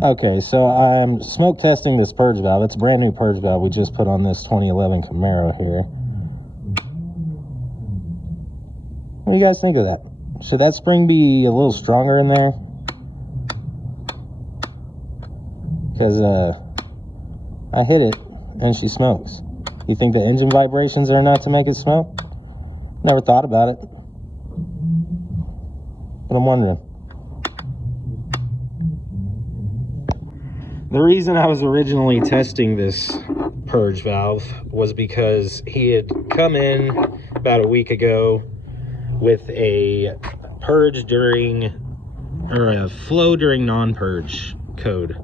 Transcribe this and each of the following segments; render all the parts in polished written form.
Okay, so I'm smoke testing this purge valve. It's a brand new purge valve we just put on this 2011 Camaro here. What do you guys think of that? Should that spring be a little stronger in there? Because I hit it and she smokes. You think the engine vibrations are enough to make it smoke? Never thought about it. But I'm wondering. The reason I was originally testing this purge valve was because he had come in about a week ago with a purge during, or a flow during non-purge code.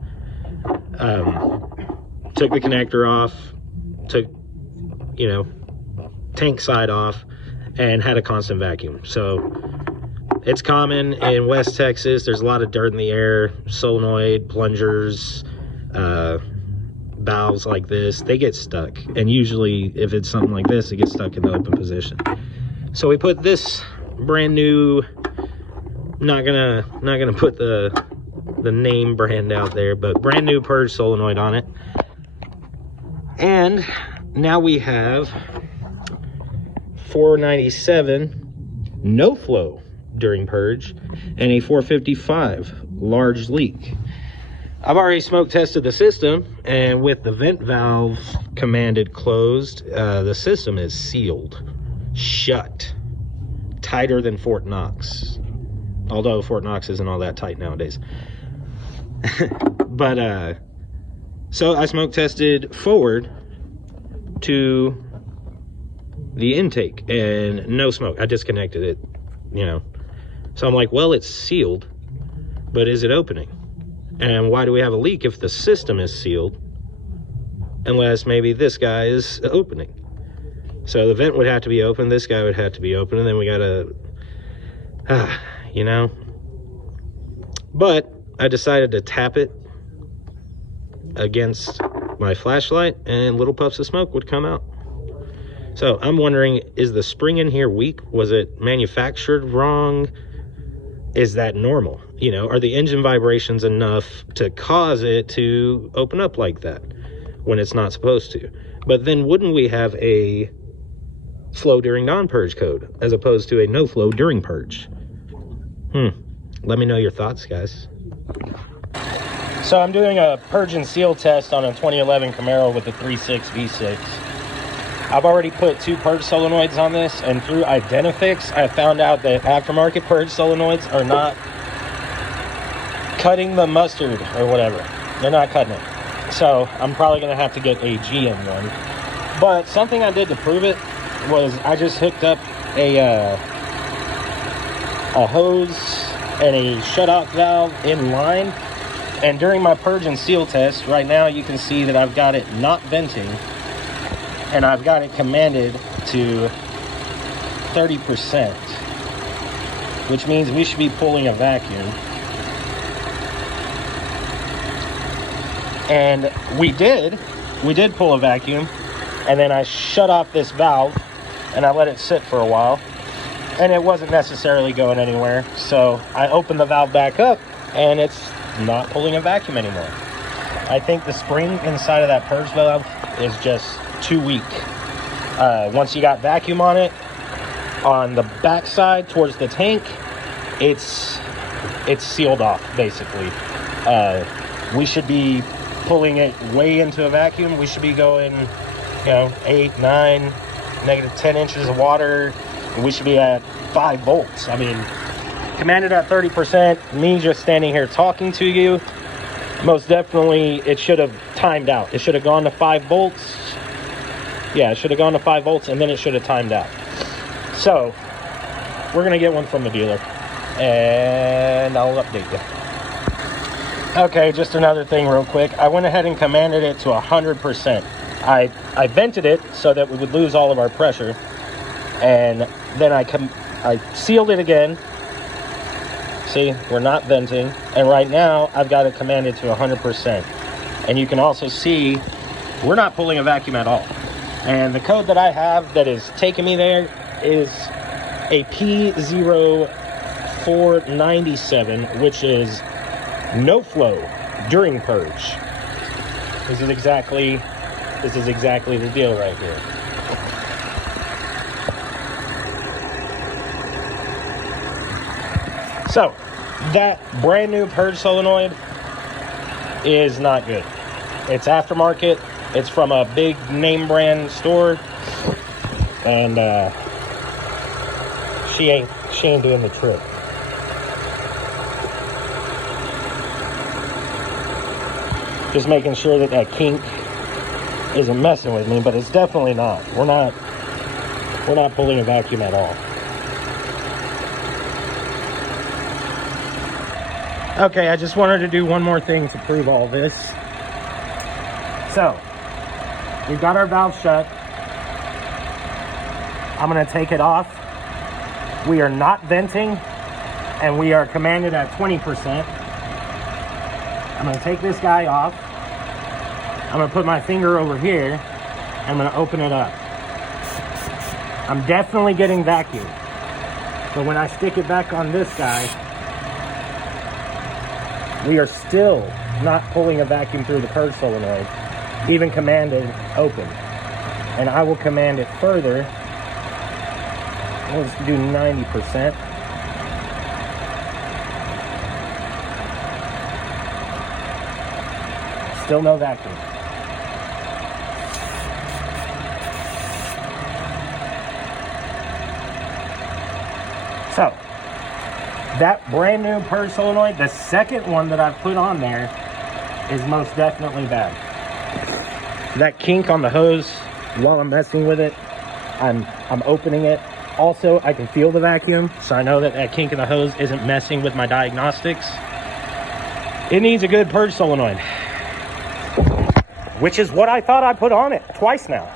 Took the connector off, took, you know, tank side off, and had a constant vacuum. So it's common in West Texas. There's a lot of dirt in the air, solenoid, plungers, valves like this, they get stuck. And usually if it's something like this, it gets stuck in the open position. So we put this brand new, not gonna put the name brand out there, but brand new purge solenoid on it. And now we have 497 no flow during purge and a 455 large leak. I've already smoke tested the system, and with the vent valve commanded closed, the system is sealed shut, tighter than Fort Knox, although Fort Knox isn't all that tight nowadays. But so I smoke tested forward to the intake and no smoke. I disconnected it, you know. So I'm like, well, it's sealed, but is it opening? And why do we have a leak if the system is sealed? Unless maybe this guy is opening. So the vent would have to be open, this guy would have to be open, and then we gotta, you know. But I decided to tap it against my flashlight and little puffs of smoke would come out. So I'm wondering, is the spring in here weak? Was it manufactured wrong? Is that normal? You know, are the engine vibrations enough to cause it to open up like that when it's not supposed to? But then wouldn't we have a flow during non-purge code as opposed to a no flow during purge? Let me know your thoughts, guys. So I'm doing a purge and seal test on a 2011 Camaro with a 3.6 V6. I've already put 2 purge solenoids on this, and through Identifix, I found out that aftermarket purge solenoids are not cutting the mustard or whatever. They're not cutting it. So I'm probably going to have to get a GM one. But something I did to prove it was I just hooked up a hose and a shutoff valve in line. And during my purge and seal test, right now you can see that I've got it not venting. And I've got it commanded to 30%, which means we should be pulling a vacuum. And we did pull a vacuum, and then I shut off this valve and I let it sit for a while, and it wasn't necessarily going anywhere. So I opened the valve back up and it's not pulling a vacuum anymore. I think the spring inside of that purge valve is just too weak. Once you got vacuum on it, on the back side towards the tank, it's sealed off basically. We should be pulling it way into a vacuum. We should be going, you know, 8, 9, -10 inches of water. We should be at 5 volts. I mean, commanded at 30%, me just standing here talking to you, most definitely it should have timed out. It should have gone to 5 volts. Yeah, it should have gone to 5 volts, and then it should have timed out. So we're gonna get one from the dealer and I'll update you. Okay, just another thing real quick. I went ahead and commanded it to 100%. I vented it so that we would lose all of our pressure, and then I sealed it again. See, we're not venting, and right now I've got it commanded to 100%. And you can also see we're not pulling a vacuum at all. And the code that I have that is taking me there is a P0497, which is no flow during purge. This is exactly the deal right here. So, that brand new purge solenoid is not good. It's aftermarket. It's from a big name brand store, and she ain't doing the trick. Just making sure that that kink isn't messing with me, but it's definitely not. We're not pulling a vacuum at all. Okay, I just wanted to do one more thing to prove all this. So, we've got our valve shut. I'm gonna take it off. We are not venting, and we are commanded at 20%. I'm gonna take this guy off. I'm gonna put my finger over here, and I'm gonna open it up. I'm definitely getting vacuum. But when I stick it back on this guy, we are still not pulling a vacuum through the purge solenoid, even commanded open. And I will command it further. Let's do 90%. Still no vacuum. So, that brand new purge solenoid, the second one that I've put on there, is most definitely bad. That kink on the hose, while I'm messing with it, I'm opening it. Also, I can feel the vacuum, so I know that that kink in the hose isn't messing with my diagnostics. It needs a good purge solenoid, which is what I thought I put on it twice now.